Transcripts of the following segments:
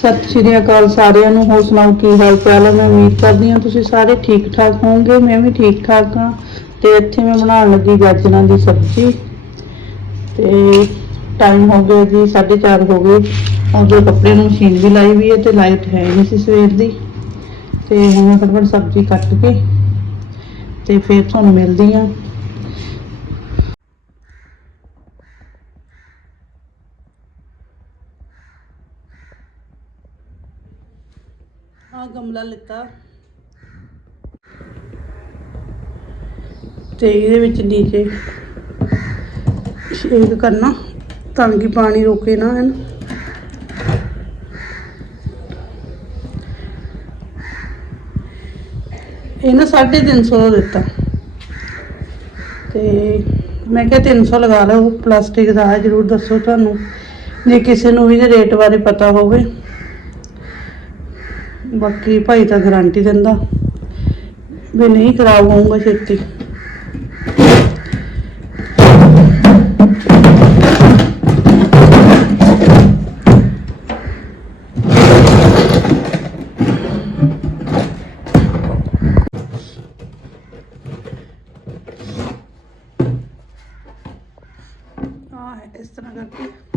ਸਤਿ ਸ਼੍ਰੀ ਅਕਾਲ ਸਾਰਿਆਂ ਨੂੰ, ਹੋਰ ਸੁਣਾਓ ਕੀ ਹਾਲ ਚਾਲ ਹੈ? ਮੈਂ ਉਮੀਦ ਕਰਦੀ ਹਾਂ ਤੁਸੀਂ ਸਾਰੇ ਠੀਕ ਠਾਕ ਹੋਵੋਗੇ, ਮੈਂ ਵੀ ਠੀਕ ਠਾਕ ਹਾਂ ਤੇ ਇੱਥੇ ਮੈਂ ਬਣਾਉਣ ਲੱਗੀ ਗਾਜਰਾਂ ਦੀ ਸਬਜ਼ੀ ਤੇ ਟਾਈਮ ਹੋ ਗਿਆ ਜੀ 4:30 ਹੋ ਗਏ। ਉਹਦੇ ਕੱਪੜੇ ਨੂੰ ਮਸ਼ੀਨ ਵੀ ਲਾਈ ਵੀ ਹੈ ਤੇ ਲਾਈਟ ਹੈ ਨਹੀਂ ਸੀ ਸਵੇਰ ਦੀ। ਤੇ ਹੁਣ ਮੈਂ ਫਟਾਫਟ ਸਬਜ਼ੀ ਕੱਟ ਕੇ ਤੇ ਫਿਰ ਤੁਹਾਨੂੰ ਮਿਲਦੀ ਹਾਂ। ਆ ਗਮਲਾ ਲਿੱਤਾ। ਤੇ ਇਹਦੇ ਵਿੱਚ ਨੀਚੇ ਸ਼ੇਕ ਕਰਨਾ, ਤਾਂ ਕਿ ਪਾਣੀ ਰੁਕੇ ਨਾ ਹਨ ਇਹ ਨਾ 350 ਦਾ ਦਿੱਤਾ। ਤੇ ਮੈਂ ਕਿਹਾ 300 ਲਗਾ ਲਓ, ਪਲਾਸਟਿਕ ਦਾ ਜਰੂਰ ਦੱਸੋ ਤੁਹਾਨੂੰ। ਜੇ ਕਿਸੇ ਨੂੰ ਵੀ ਇਹਦੇ ਰੇਟ ਬਾਰੇ ਪਤਾ ਹੋਵੇ। ਬਾਕੀ ਭਾਈ ਤਾਂ ਗਾਰੰਟੀ ਦਿੰਦਾ ਵੀ ਨਹੀਂ ਖਰਾਬ ਹੋਊਗਾ ਛੇਤੀ ਆ ਹੈ ਇਸ ਤਰ੍ਹਾਂ ਕਰਕੇ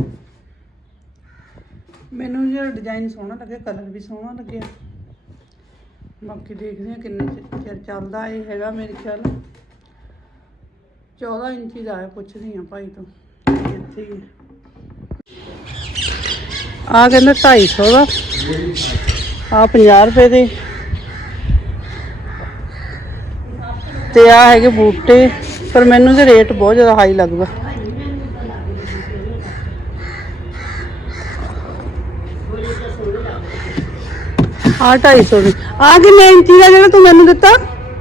ਮੈਨੂੰ ਜਿਹੜਾ ਡਿਜ਼ਾਈਨ ਸੋਹਣਾ ਲੱਗਿਆ ਕਲਰ ਵੀ ਸੋਹਣਾ ਲੱਗਿਆ। ਬਾਕੀ ਦੇਖਦੇ ਹਾਂ ਕਿੰਨੇ ਚਿਰ ਚੱਲਦਾ ਇਹ ਹੈਗਾ ਮੇਰੇ ਖਿਆਲ। 14 ਇੰਚੀ ਦਾ ਹੈ, ਪੁੱਛਦੀ ਹਾਂ ਭਾਈ ਤੋਂ। ਇੱਥੇ ਹੀ ਆ ਕਹਿੰਦਾ 250 ਦਾ। ਆ 50 ਰੁਪਏ ਦੇ। ਤੇ ਆ ਹੈਗੇ ਬੂਟੇ। ਪਰ ਮੈਨੂੰ ਤੇ ਰੇਟ ਬਹੁਤ ਜ਼ਿਆਦਾ ਹਾਈ ਲੱਗਦਾ। ਆ 250 ਦੀ ਆ ਕਿੰਨੇ ਇੰਚੀ ਦਾ ਜਿਹੜਾ ਤੂੰ ਮੈਨੂੰ ਦਿੱਤਾ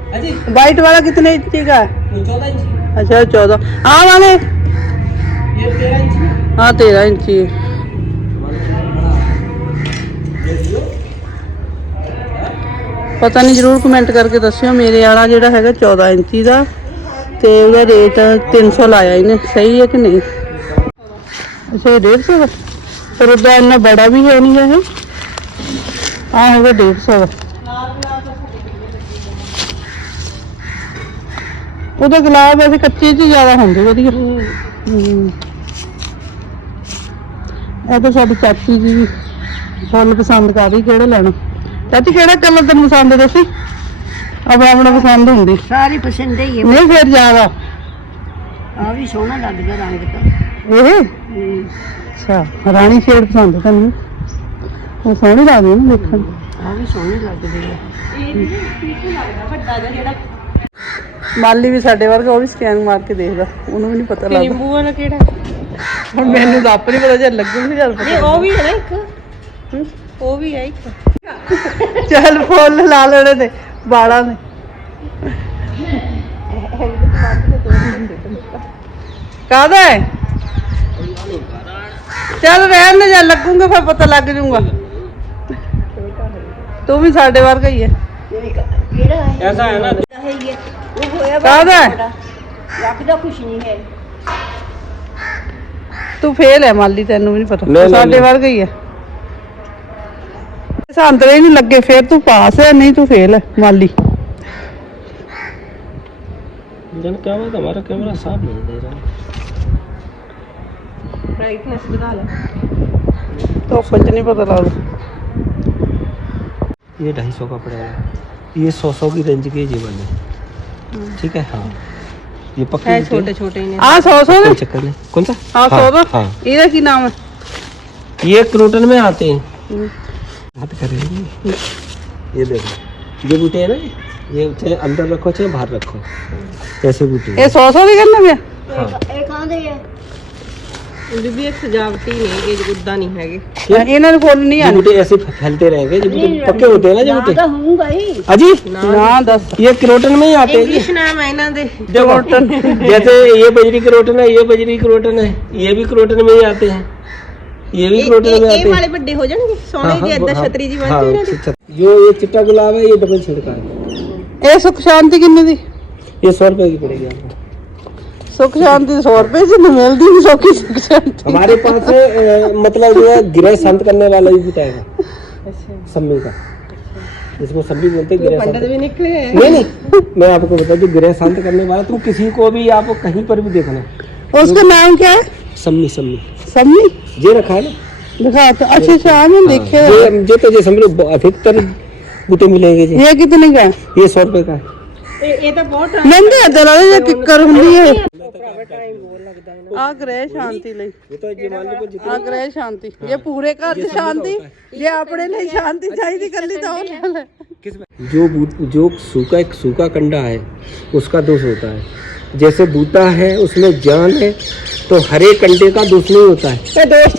अजी ਵਾਈਟ ਵਾਲਾ कितने इंची का है ये चौदह इंच अच्छा चौदह आ वाले ये तेरह इंच है। हाँ तेरह इंची है ਪਤਾ ਨਹੀਂ ਜਰੂਰ ਕਮੈਂਟ ਕਰਕੇ ਦੱਸਿਓ ਮੇਰੇ ਵਾਲਾ ਜਿਹੜਾ ਹੈਗਾ 14 ਇੰਚੀ ਦਾ ਤੇ ਉਹਦਾ ਰੇਟ 300 ਲਾਇਆ ਇਹਨੇ ਸਹੀ ਹੈ ਕਿ ਨਹੀਂ ਅੱਛਾ ਇਹ 150 ਦਾ ਪਰ ਉਹਦਾ ਇੰਨਾ ਬੜਾ ਵੀ ਹੈ ਨਹੀਂ ਇਹ ਆ ਹੈਗਾ 150 ਦਾ ਉਹਦਾ ਗੁਲਾਬ ਵੈਸੇ ਕੱਚੇ ਚ ਜ਼ਿਆਦਾ ਹੁੰਦੇ ਵਧੀਆ। ਇਹ ਤਾਂ ਸਾਡੀ ਚਾਚੀ ਜੀ ਫੁੱਲ ਪਸੰਦ ਕਰ ਰਹੀ ਕਿਹੜੇ ਲੈਣਾ? ਚਾਚੀ ਕਿਹੜਾ ਕਲਰ ਤੈਨੂੰ ਪਸੰਦ ਦੱਸੀ? ਆਪਣਾ ਆਪਣਾ ਪਸੰਦ ਹੁੰਦੀ। ਸਾਰੀ ਪਸੰਦ ਹੀ ਹੈ ਨਹੀਂ ਫਿਰ ਜ਼ਿਆਦਾ। ਆ ਵੀ ਸੋਹਣਾ ਲੱਗਦਾ ਰੰਗ ਤਾਂ। ਇਹ? ਅੱਛਾ ਰਾਣੀ ਸ਼ੇਡ ਪਸੰਦ ਤੈਨੂੰ? ਉਹ ਸੋਹਣੀ ਲੱਗਦੀ ਹੈ ਨਾ ਦੇਖਣ। ਨੂੰ। ਆ ਵੀ ਸੋਹਣੀ ਲੱਗਦੀ ਹੈ ਮਾਲੀ ਵੀ ਸਾਡੇ ਵਰਗਾ ਉਹ ਵੀ ਸਕੈਨ ਮਾਰ ਕੇ ਦੇਖਦਾ। ਉਹਨੂੰ ਵੀ ਨਹੀਂ ਪਤਾ ਲੱਗਦਾ। ਨਿੰਬੂ ਵਾਲਾ ਕਿਹੜਾ? ਹੁਣ ਮੈਨੂੰ ਤਾਂ ਆਪਣੀ ਪਤਾ ਚੱਲ ਲੱਗੂਗੀ ਚੱਲ ਇਹ ਪਤਾ ਉਹ ਵੀ ਹੈ ਨਾ ਇੱਕ। ਉਹ ਵੀ ਹੈ ਇੱਕ। ਚੱਲ ਫੁੱਲ ਲਾ ਲੈਣੇ ਤੇ ਵਾਲਾਂ ਨੇ ਕਾਹਦਾ ਹੈ? ਚੱਲ ਰਹਿਣ ਦੇ ਜਾਂ ਲੱਗੂਗਾ ਫਿਰ ਪਤਾ ਲੱਗ ਜਾਊਗਾ ਤੂੰ ਵੀ ਸਾਡੇ ਵਰਗਾ ਹੀ ਹੈ ਕਿਹੜਾ ਹੈ ऐसा है ना ਹੈ ਹੀ ਹੈ ਉਹ ਹੋਇਆ ਕਾਹਦਾ ਹੈ? ਰੱਖਦਾ ਕੁਛ ਨਹੀਂ ਹੈ ਤੂੰ ਫੇਲ ਹੈ ਮਾਲੀ ਤੈਨੂੰ ਵੀ ਨਹੀਂ ਪਤਾ ਨਹੀਂ, ਨਹੀਂ, ਸਾਡੇ ਨਹੀਂ। ਵਰਗਾ ਹੀ ਹੈ ਸੰਤਰੇ ਨਹੀਂ ਲੱਗੇ ਫਿਰ ਤੂੰ ਪਾਸ ਹੈ ਨਹੀਂ ਤੂੰ ਫੇਲ ਹੈ ਮਾਲੀ जन क्या हुआ था हमारा कैमरा साफ नहीं दे रहा ਬ੍ਰਾਈਟਨੈਸ ਵਧਾ ਲੈ ਧੁੱਪ 'ਚ ਨਹੀਂ ਪਤਾ ਲੱਗਦਾ ये ढाई सौ का पड़ेगा। ये सौ सौ की रेंज के जीवन है। हम्म। ठीक है? हाँ। ये पक्के छोटे छोटे हाँ सौ सौ कोई चक्कर नहीं। कौन सा? हाँ सौ हाँ ये हाँ। की नाम है। ये क्रूटन में आते हैं। हम्म। बात करेंगे ये देखो। ये बूटे है ना ये चाहे अंदर रखो चाहे बाहर रखो। हम्म। कैसे बूटे ये सौ सौ भी करना भैया? हाँ। एक आंधे है। ਬੀਬੀ ਇੱਕ ਸਜਾਵਟੀ ਨੇ ਇਹ ਉਦਾਂ ਨਹੀਂ ਹੈਗੇ ਇਹਨਾਂ ਨੂੰ ਫੁੱਲ ਨਹੀਂ ये ਆਣੇ बूटे ऐसे फैलते रहेंगे ये बूटे पक्के होते हैं ना ये ਨਾ बूटे ਤਾਂ ਹੋਊਗਾ ਹੀ अजी ਨਾ ਦੱਸ ये क्रोटन में ही आते हैं जी ਇੰਗਲਿਸ਼ ਨਾਮ ਹੈ ਇਹਨਾਂ ਦੇ क्रोटन जैसे ये बजरी क्रोटन है ये बजरी क्रोटन है ये भी क्रोटन में ही आते हैं ये भी ਇਹ क्रोटन में ਇਹ- ਇਹ आते ਵਾਲੇ हैं ਵੱਡੇ ਹੋ ਜਾਣਗੇ ਸੋਹਣੇ ਜਿਹੇ ਏਦਾਂ ਛਤਰੀ ਜੀ हाँ, ਬਣਦੀ ਇਹਨਾਂ ਦੀ अच्छा। जो ये चिट्टा गुलाब है ये डबल छिड़का है ਇਹ ਸੁਖ ਸ਼ਾਂਤੀ ਕਿੰਨੇ ਦੀ ये सौ रुपए की पड़ेगी आपको सुख शांति सौ रुपए से नहीं मिलती सौखी सुख शांति। हमारे पास अ, मतलब जो है गृह शांत करने वाला ही बिताया है। अच्छा। सम्मी का। जिसको सभी बोलते हैं गिरह शांत पंडित भी निकले हैं? नहीं नहीं मैं आपको बता दूँ गृह शांत करने वाला तुम किसी को भी आप कहीं पर भी देखना उसका नाम क्या है? सम्मी सम्मी। सम्मी? जे रखा है ना? दिखा तो अच्छा अच्छा हमने हाँ। देखे। जे तो जे समझ लो अधिकतर बूटे मिलेंगे जी। ये कितने का है? ये सौ रुपए का है। ये- तो बहुत महँगे है दलाल या किकर होंगी है ਆ ਗ੍ਰਹਿ ਸ਼ਾਂਤੀ ਲਈ ये तो ये मान लो कि जितना ਆ ਗ੍ਰਹਿ ਸ਼ਾਂਤੀ ਜੇ ਪੂਰੇ ਘਰ 'ਚ ਸ਼ਾਂਤੀ ਜੇ ਆਪਣੇ ਲਈ ਸ਼ਾਂਤੀ ਚਾਹੀਦੀ ਕੱਲੀ ਤਾਂ ਉਹ ਲੈ ਲੈ किस जो बूट जो सूखा एक सूखा कंडा है उसका दोष होता है जैसे बूटा है उसमें जान है तो हरे कंडे का दोष नहीं होता है ਤੇ ਦੋਸਤ